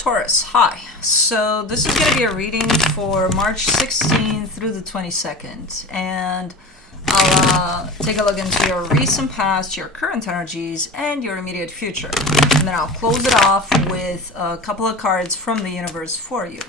Taurus, hi. So this is going to be a reading for March 16th through the 22nd. And I'll take a look into your recent past, your current energies, and your immediate future. And then I'll close it off with a couple of cards from the universe for you.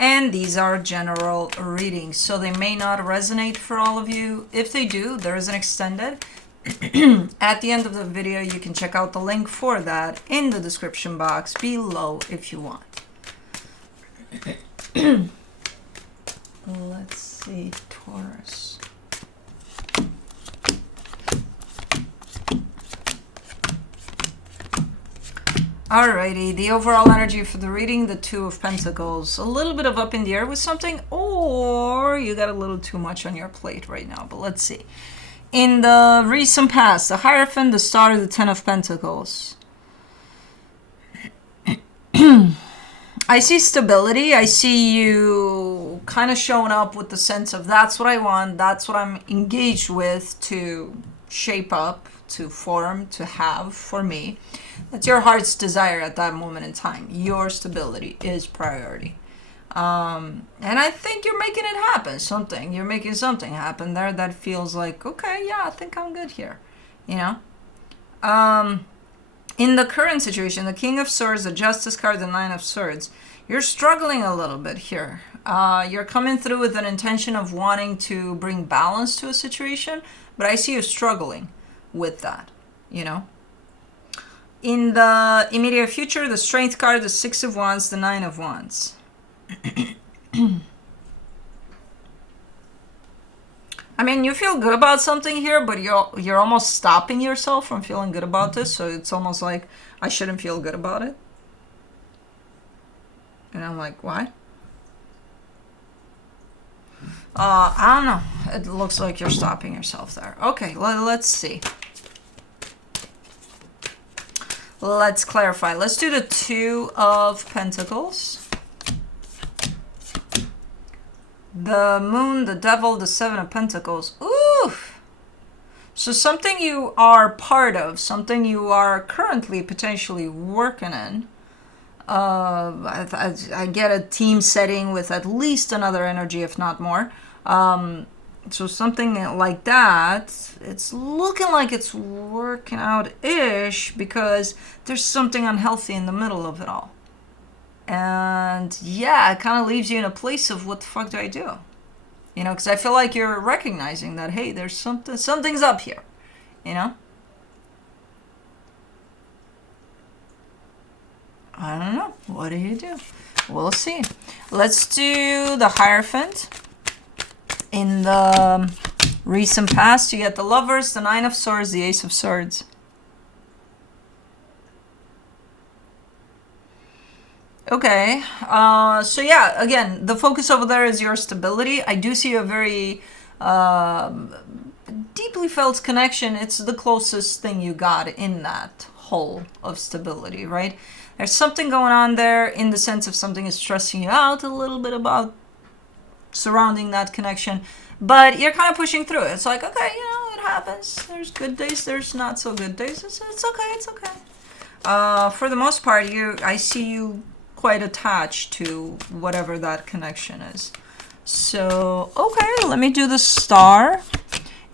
And these are general readings, so they may not resonate for all of you. If they do, there is an extended. At the end of the video, you can check out the link for that in the description box below if you want. Let's see, Taurus. Alrighty, the overall energy for the reading, the Two of Pentacles. A little bit of up in the air with something, or you got a little too much on your plate right now, but let's see. In the recent past, the Hierophant, the Star, the Ten of Pentacles. I see stability. I see you kind of showing up with the sense of that's what I want, that's what I'm engaged with to shape up, to form, to have for me. That's your heart's desire at that moment in time. Your stability is priority. And I think you're making it happen. You're making something happen there that feels like, okay, yeah, I think I'm good here. You know? In the current situation, the King of Swords, the Justice card, the Nine of Swords, you're struggling a little bit here. You're coming through with an intention of wanting to bring balance to a situation, but I see you struggling with that, you know? In the immediate future, the Strength card, the Six of Wands, the Nine of Wands. I mean, you feel good about something here, but you're almost stopping yourself from feeling good about this. So it's almost like I shouldn't feel good about it. And I'm like, why? I don't know. It looks like you're stopping yourself there. Okay, let's see. Let's clarify. Let's do the Two of Pentacles. The Moon, the Devil, the Seven of Pentacles. Ooh! So something you are part of, something you are currently potentially working in. I get a team setting with at least another energy, if not more. So something like that, it's looking like it's working out-ish because there's something unhealthy in the middle of it all. And yeah, it kind of leaves you in a place of what the fuck do I do? You know, because I feel like you're recognizing that, hey, there's something's up here, you know? I don't know. What do you do? We'll see. Let's do the Hierophant. In the recent past, you get the Lovers, the Nine of Swords, the Ace of Swords. Okay, so yeah, again, the focus over there is your stability. I do see a very deeply felt connection. It's the closest thing you got in that whole of stability, right? There's something going on there in the sense of something is stressing you out a little bit about surrounding that connection, but you're kind of pushing through it. It's like, okay, you know, it happens. There's good days, there's not so good days. It's okay, it's okay. For the most part, I see you quite attached to whatever that connection is. So, okay, let me do the Star.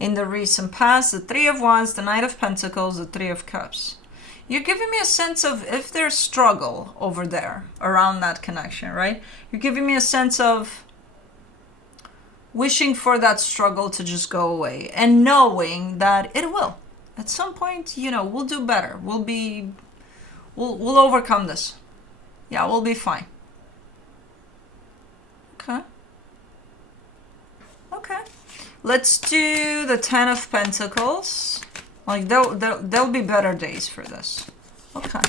In the recent past, the Three of Wands, the Knight of Pentacles, the Three of Cups. You're giving me a sense of if there's struggle over there around that connection, right? You're giving me a sense of wishing for that struggle to just go away and knowing that it will. At some point, you know, we'll do better. We'll overcome this. Yeah, we'll be fine. Okay. Okay. Let's do the Ten of Pentacles. Like, there'll be better days for this. Okay.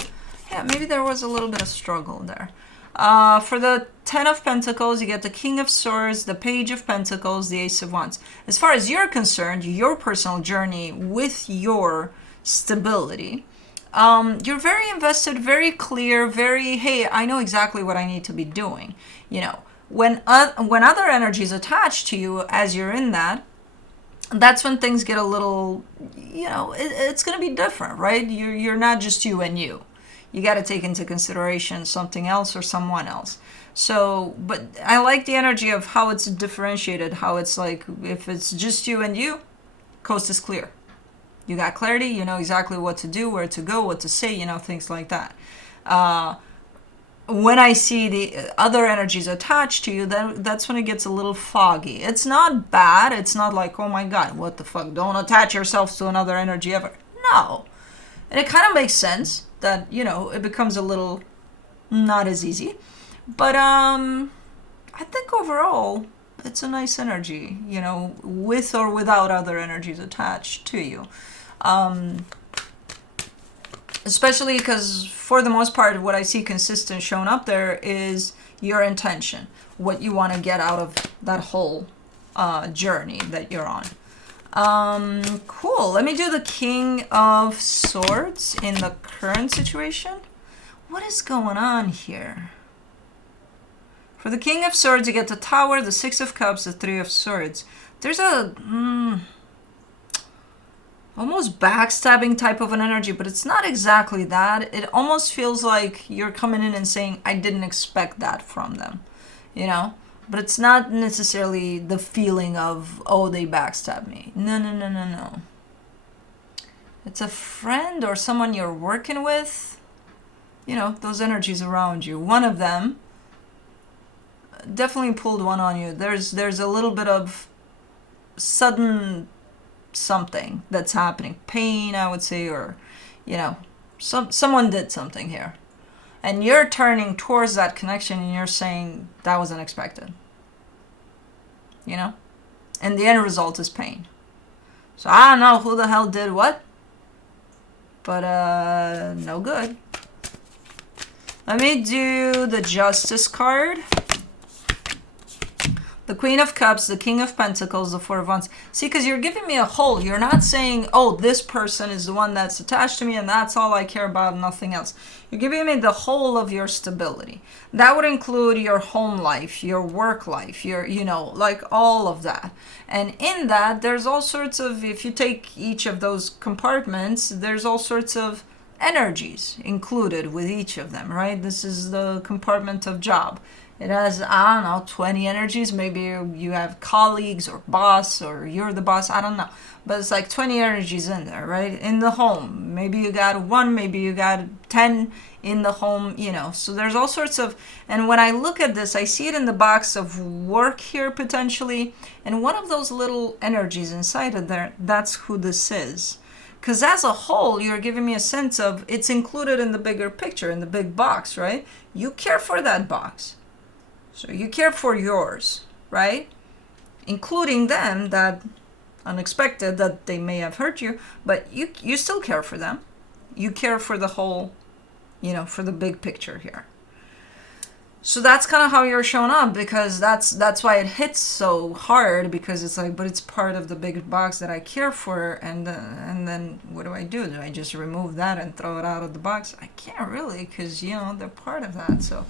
Yeah, maybe there was a little bit of struggle there. For the Ten of Pentacles, you get the King of Swords, the Page of Pentacles, the Ace of Wands. As far as you're concerned, your personal journey with your stability, you're very invested, very clear, very, hey, I know exactly what I need to be doing. You know, when other energies attach to you as you're in that, that's when things get a little, you know, it's going to be different, right? You're not just you and you. you got to take into consideration something else or someone else. So, but I like the energy of how it's differentiated, how it's like, if it's just you and you, coast is clear. You got clarity, you know exactly what to do, where to go, what to say, you know, things like that. When I see the other energies attached to you, then that's when it gets a little foggy. It's not bad. It's not like, oh my God, what the fuck? Don't attach yourself to another energy ever. No. And it kind of makes sense that, you know, it becomes a little not as easy. But I think overall, it's a nice energy, you know, with or without other energies attached to you. Especially because for the most part, what I see consistent showing up there is your intention, what you want to get out of that whole journey that you're on. Cool. Let me do the King of Swords in the current situation. What is going on here? For the King of Swords, you get the Tower, the Six of Cups, the Three of Swords. There's a almost backstabbing type of an energy, but it's not exactly that. It almost feels like you're coming in and saying, I didn't expect that from them, you know? But it's not necessarily the feeling of, oh, they backstabbed me. No. It's a friend or someone you're working with. You know, those energies around you. One of them definitely pulled one on you. There's a little bit of sudden something that's happening, pain, I would say, or, you know, someone did something here, and you're turning towards that connection and you're saying that was unexpected, you know, and the end result is pain. So I don't know who the hell did what, but no good. Let me do the Justice card. The Queen of Cups, the King of Pentacles, the Four of Wands. See, because you're giving me a whole. You're not saying, oh, this person is the one that's attached to me and that's all I care about, nothing else. You're giving me the whole of your stability. That would include your home life, your work life, your, you know, like all of that. And in that, there's all sorts of, if you take each of those compartments, there's all sorts of energies included with each of them, right? This is the compartment of job. It has, I don't know, 20 energies. Maybe you have colleagues or boss, or you're the boss. I don't know. But it's like 20 energies in there, right? In the home. Maybe you got one, maybe you got 10 in the home, you know. So there's all sorts of, and when I look at this, I see it in the box of work here potentially. And one of those little energies inside of there, that's who this is. Because as a whole, you're giving me a sense of it's included in the bigger picture, in the big box, right? You care for that box. So you care for yours, right? Including them, that unexpected that they may have hurt you, but you still care for them. You care for the whole, you know, for the big picture here. So that's kind of how you're showing up, because that's why it hits so hard, because it's like, but it's part of the big box that I care for, and then what do? Do I just remove that and throw it out of the box? I can't really, because, you know, they're part of that, so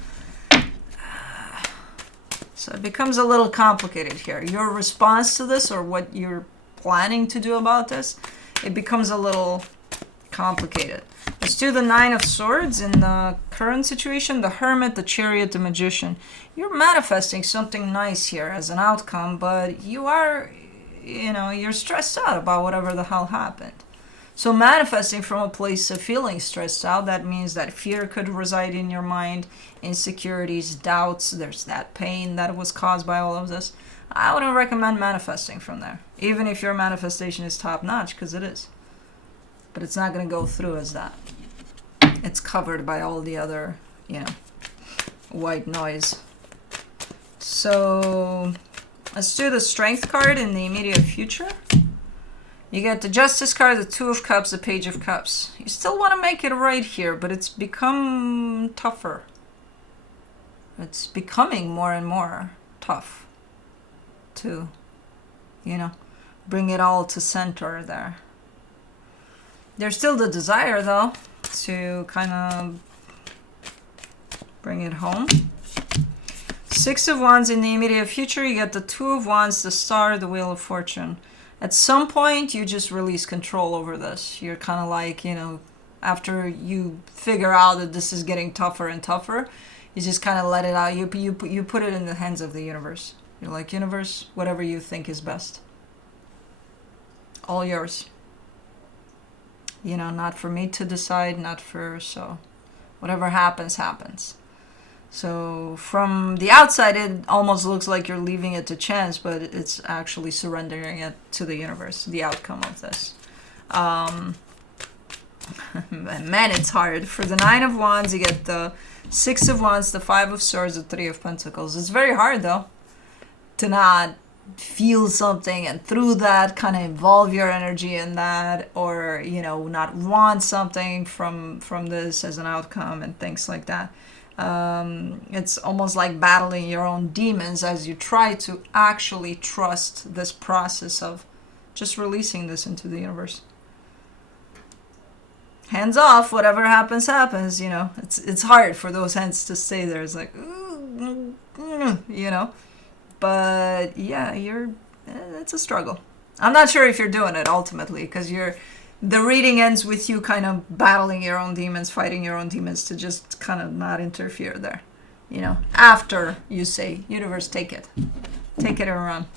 it becomes a little complicated here. Your response to this, or what you're planning to do about this, it becomes a little complicated. Let's do the Nine of Swords in the current situation. The Hermit, the Chariot, the Magician. You're manifesting something nice here as an outcome, but you are, you know, you're stressed out about whatever the hell happened. So manifesting from a place of feeling stressed out, that means that fear could reside in your mind, insecurities, doubts, there's that pain that was caused by all of this. I wouldn't recommend manifesting from there, even if your manifestation is top notch, because it is. But it's not going to go through as that. It's covered by all the other, you know, white noise. So let's do the Strength card in the immediate future. You get the Justice card, the Two of Cups, the Page of Cups. You still want to make it right here, but it's become tougher. It's becoming more and more tough to, you know, bring it all to center there. There's still the desire, though, to kind of bring it home. Six of Wands in the immediate future. You get the Two of Wands, the Star, the Wheel of Fortune. At some point, you just release control over this. You're kind of like, you know, After you figure out that this is getting tougher and tougher, you just kind of let it out. You put it in the hands of the universe. You're like, universe, whatever you think is best. All yours. You know, not for me to decide, not for, so whatever happens, happens. So from the outside, it almost looks like you're leaving it to chance, but it's actually surrendering it to the universe, the outcome of this. Man, it's hard. For the Nine of Wands, you get the Six of Wands, the Five of Swords, the Three of Pentacles. It's very hard, though, to not feel something and through that kind of involve your energy in that, or, you know, not want something from this as an outcome and things like that. It's almost like battling your own demons as you try to actually trust this process of just releasing this into the universe. Hands off, whatever happens, happens, you know. It's hard for those hands to stay there. It's like, you know. But yeah, it's a struggle. I'm not sure if you're doing it ultimately, because the reading ends with you kind of battling your own demons, fighting your own demons to just kind of not interfere there. You know, after you say, universe, take it. Take it and run.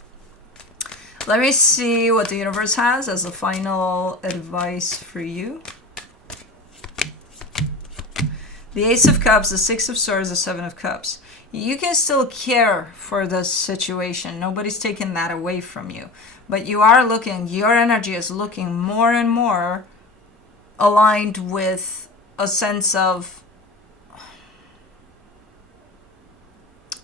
Let me see what the universe has as a final advice for you. The Ace of Cups, the Six of Swords, the Seven of Cups. You can still care for this situation. Nobody's taking that away from you. But you are looking, your energy is looking more and more aligned with a sense of,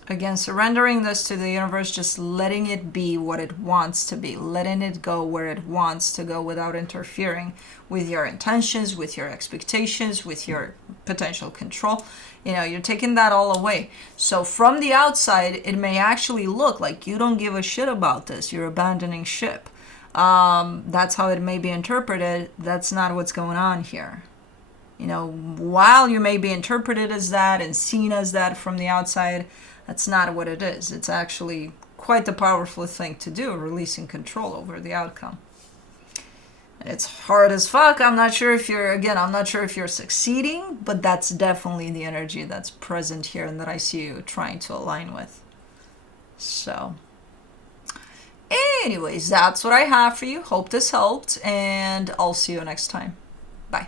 again, surrendering this to the universe, just letting it be what it wants to be, letting it go where it wants to go without interfering with your intentions, with your expectations, with your potential control. You know, you're taking that all away. So from the outside, it may actually look like you don't give a shit about this. You're abandoning ship. That's how it may be interpreted. That's not what's going on here. You know, while you may be interpreted as that and seen as that from the outside, that's not what it is. It's actually quite the powerful thing to do, releasing control over the outcome. It's hard as fuck. I'm not sure if you're succeeding, but that's definitely the energy that's present here and that I see you trying to align with. So, anyways, that's what I have for you. Hope this helped, and I'll see you next time. Bye.